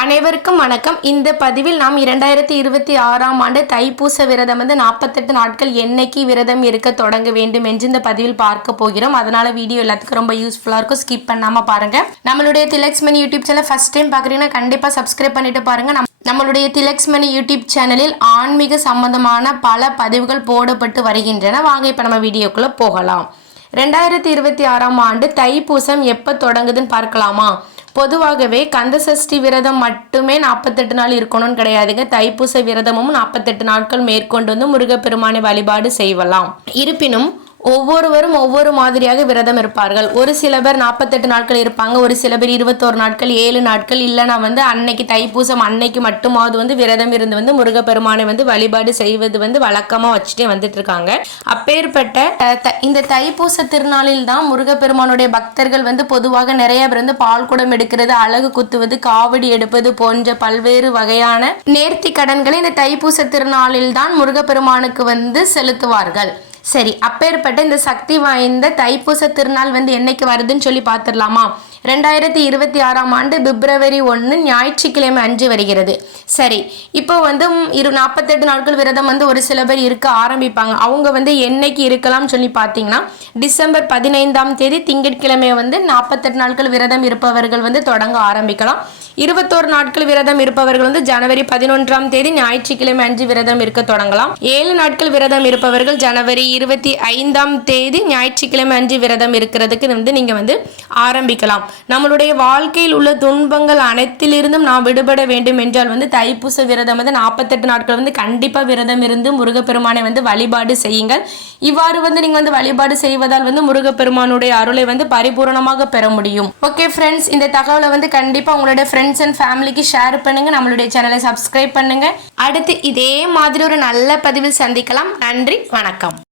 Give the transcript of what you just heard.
அனைவருக்கும் வணக்கம். இந்த பதிவில் நாம் இரண்டாயிரத்தி இருபத்தி ஆறாம் ஆண்டு தைப்பூச விரதம் வந்து நாற்பத்தெட்டு நாட்கள் என்னைக்கு விரதம் இருக்க தொடங்க வேண்டும் என்று இந்த பதிவில் பார்க்க போகிறோம். அதனால வீடியோ எல்லாத்துக்கும் ரொம்ப யூஸ்ஃபுல்லாக இருக்கும். ஸ்கிப் பண்ணாம பாருங்க. நம்மளுடைய Thilaks Mani YouTube channel first time பார்க்குறீங்கன்னா கண்டிப்பாக சப்ஸ்கிரைப் பண்ணிட்டு பாருங்க. நம்மளுடைய திலக்ஸ் மணி யூடியூப் சேனலில் ஆன்மீக சம்பந்தமான பல பதிவுகள் போடப்பட்டு வருகின்றன. வாங்க இப்போ நம்ம வீடியோக்குள்ள போகலாம். ரெண்டாயிரத்தி இருபத்தி ஆறாம் ஆண்டு தைப்பூசம் எப்போ தொடங்குதுன்னு பார்க்கலாமா? பொதுவாகவே கந்தசஷ்டி விரதம் மட்டுமே நாற்பத்தெட்டு நாள் இருக்கணும்னு கிடையாதுங்க. தைப்பூச விரதமும் நாற்பத்தெட்டு நாட்கள் மேற்கொண்டு வந்து முருகப்பெருமானை வழிபாடு செய்யலாம். இருப்பினும் ஒவ்வொருவரும் ஒவ்வொரு மாதிரியாக விரதம் இருப்பார்கள். ஒரு சில பேர் நாற்பத்தெட்டு நாட்கள் இருப்பாங்க ஒரு சில பேர் இருபத்தோரு நாட்கள் ஏழு நாட்கள். இல்லைனா வந்து அன்னைக்கு தைப்பூசம் அன்னைக்கு மட்டுமாவது வந்து விரதம் இருந்து வந்து முருகப்பெருமானை வந்து வழிபாடு செய்வது வந்து வழக்கமாக வச்சுட்டே வந்துட்டு இருக்காங்க அப்பேற்பட்ட த- இந்த தைப்பூச திருநாளில் தான் முருகப்பெருமானுடைய பக்தர்கள் வந்து பொதுவாக நிறைய பேர் வந்து பால் குடம் எடுக்கிறது அழகு குத்துவது காவடி எடுப்பது போன்ற பல்வேறு வகையான நேர்த்தி கடன்களை இந்த தைப்பூச திருநாளில் தான் முருகப்பெருமானுக்கு வந்து செலுத்துவார்கள். சரி அப்பேற்பட்ட இந்த சக்தி வாய்ந்த தைப்பூச திருநாள் வந்து என்னைக்கு வருதுன்னு சொல்லி பார்த்துடலாமா? ரெண்டாயிரத்தி இருபத்தி ஆறாம் ஆண்டு பிப்ரவரி ஒன்று ஞாயிற்றுக்கிழமை அஞ்சு வருகிறது. சரி இப்போ வந்து இரு நாற்பத்தெட்டு நாட்கள் விரதம் வந்து ஒரு சில பேர் இருக்க ஆரம்பிப்பாங்க. அவங்க வந்து என்னைக்கு இருக்கலாம்னு சொல்லி பார்த்தீங்கன்னா டிசம்பர் பதினைந்தாம் தேதி திங்கட்கிழமை வந்து நாற்பத்தெட்டு நாட்கள் விரதம் இருப்பவர்கள் வந்து தொடங்க ஆரம்பிக்கலாம். இருபத்தோரு நாட்கள் விரதம் இருப்பவர்கள் வந்து ஜனவரி பதினொன்றாம் தேதி ஞாயிற்றுக்கிழமை அஞ்சு விரதம் இருக்க தொடங்கலாம். ஏழு நாட்கள் விரதம் இருப்பவர்கள் ஜனவரி இருபத்தி ஐந்தாம் தேதி ஞாயிற்றுக்கிழமை அஞ்சு விரதம் இருக்கிறதுக்கு வந்து நீங்க வந்து ஆரம்பிக்கலாம். நம்மளுடைய வாழ்க்கையில் உள்ள துன்பங்கள் அனைத்திலிருந்தும் நாம் விடுபட வேண்டும் என்றால் வந்து தைப்பூச விரதம் வந்து நாற்பத்தெட்டு நாட்கள் வந்து கண்டிப்பாக விரதம் இருந்து முருகப்பெருமானை வந்து வழிபாடு செய்யுங்கள். இவ்வாறு வந்து நீங்கள் வந்து வழிபாடு செய்வதால் வந்து முருகப்பெருமானுடைய அருளை வந்து பரிபூரணமாக பெற முடியும். ஓகே ஃப்ரெண்ட்ஸ் இந்த தகவலை வந்து கண்டிப்பாக உங்களுடைய ஃப்ரெண்ட்ஸ் அண்ட் ஃபேமிலிக்கு ஷேர் பண்ணுங்க. நம்மளுடைய சேனலை சப்ஸ்கிரைப் பண்ணுங்க. அடுத்து இதே மாதிரி ஒரு நல்ல பதிவில் சந்திக்கலாம். நன்றி வணக்கம்.